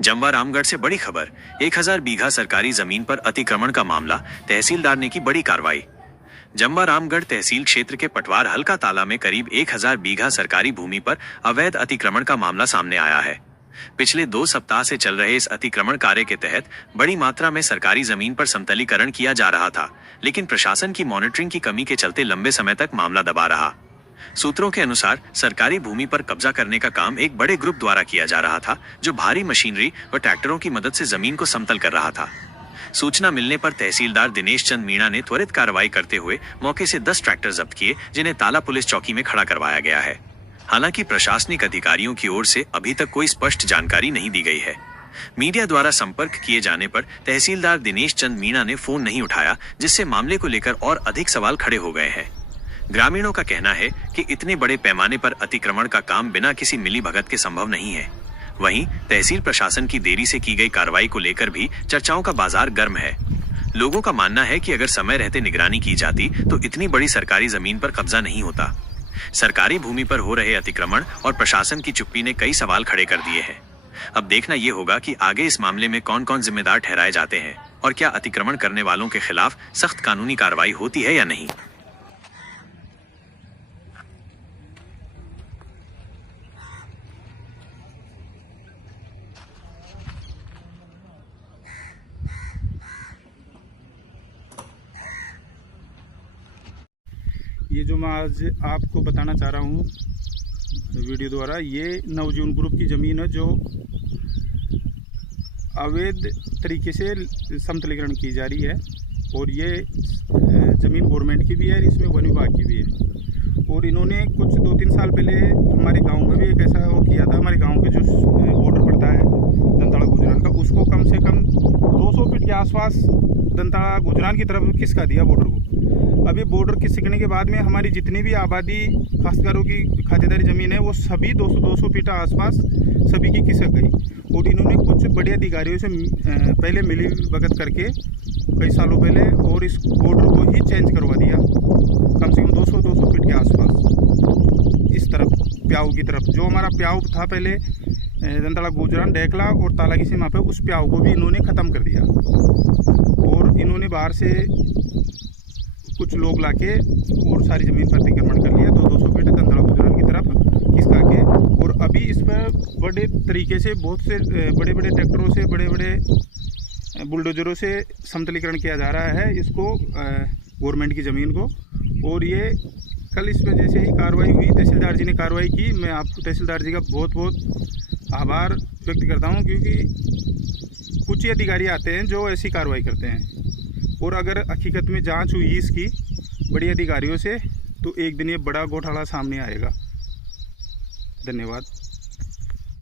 जम्वा रामगढ़ से बड़ी खबर। 1000 बीघा सरकारी जमीन पर अतिक्रमण का मामला, तहसीलदार ने की बड़ी कार्रवाई। जम्वा रामगढ़ तहसील क्षेत्र के पटवार हल्का ताला में करीब 1000 बीघा सरकारी भूमि पर अवैध अतिक्रमण का मामला सामने आया है। पिछले 2 सप्ताह से चल रहे इस अतिक्रमण कार्य के तहत बड़ी मात्रा में सरकारी जमीन पर समतलीकरण किया जा रहा था, लेकिन प्रशासन की मॉनिटरिंग की कमी के चलते लंबे समय तक मामला दबा रहा। सूत्रों के अनुसार सरकारी भूमि पर कब्जा करने का काम एक बड़े ग्रुप द्वारा किया जा रहा था, जो भारी मशीनरी व ट्रैक्टरों की मदद से जमीन को समतल कर रहा था। सूचना मिलने पर तहसीलदार दिनेश चंद मीणा ने त्वरित कार्रवाई करते हुए मौके से 10 ट्रैक्टर जब्त किए, जिन्हें ताला पुलिस चौकी में खड़ा करवाया गया है। हालांकि प्रशासनिक अधिकारियों की ओर से अभी तक कोई स्पष्ट जानकारी नहीं दी गई है। मीडिया द्वारा संपर्क किए जाने पर तहसीलदार दिनेश चंद मीणा ने फोन नहीं उठाया, जिससे मामले को लेकर और अधिक सवाल खड़े हो गए हैं। ग्रामीणों का कहना है कि इतने बड़े पैमाने पर अतिक्रमण का काम बिना किसी मिलीभगत के संभव नहीं है। वहीं तहसील प्रशासन की देरी से की गई कार्रवाई को लेकर भी चर्चाओं का बाजार गर्म है। लोगों का मानना है कि अगर समय रहते निगरानी की जाती तो इतनी बड़ी सरकारी जमीन पर कब्जा नहीं होता। सरकारी भूमि पर हो रहे अतिक्रमण और प्रशासन की चुप्पी ने कई सवाल खड़े कर दिए हैं। अब देखना यह होगा कि आगे इस मामले में कौन कौन जिम्मेदार ठहराए जाते हैं और क्या अतिक्रमण करने वालों के खिलाफ सख्त कानूनी कार्रवाई होती है या नहीं। ये जो मैं आज आपको बताना चाह रहा हूँ वीडियो द्वारा, ये नवजीवन ग्रुप की ज़मीन है जो अवैध तरीके से समतलीकरण की जा रही है। और ये ज़मीन गवर्नमेंट की भी है, इसमें वन विभाग की भी है। और इन्होंने कुछ 2-3 साल पहले हमारे गांव में भी एक ऐसा वो किया था। हमारे गांव के जो बॉर्डर पड़ता है दंताड़ा गुजरान का, उसको कम से कम 200 फीट के आसपास दंताड़ा गुजरान की तरफ खिसका दिया बॉर्डर को। अभी बॉर्डर खिसकने के बाद में हमारी जितनी भी आबादी काश्तकारों की खातेदारी ज़मीन है वो सभी 200 फीट आसपास सभी की खिसक गई। और इन्होंने कुछ बड़े अधिकारियों से पहले मिली भगत करके कई सालों पहले और इस बॉर्डर को ही चेंज करवा दिया, कम से कम 200 फीट के आसपास इस तरफ प्याऊ की तरफ। जो हमारा प्याऊ था पहले दंताड़ा गुजरान डेकला और ताला की सीमा पे, उस प्याऊ को भी इन्होंने ख़त्म कर दिया। और इन्होंने बाहर से कुछ लोग लाके और सारी ज़मीन पर अतिक्रमण कर लिया, 200 फीट दंताड़ा गुजरान की तरफ खिसका के। और अभी इस पर बड़े तरीके से बहुत से बड़े बड़े ट्रैक्टरों से, बड़े बड़े बुलडोजरों से समतलीकरण किया जा रहा है इसको, गवर्नमेंट की ज़मीन को। और ये कल इस पर जैसे ही कार्रवाई हुई, तहसीलदार जी ने कार्रवाई की। मैं आपको तहसीलदार जी का बहुत बहुत आभार व्यक्त करता हूँ, क्योंकि कुछ ही अधिकारी आते हैं जो ऐसी कार्रवाई करते हैं। और अगर हकीकत में जांच हुई इसकी बड़ी अधिकारियों से, तो एक दिन ये बड़ा घोटाला सामने आएगा। धन्यवाद।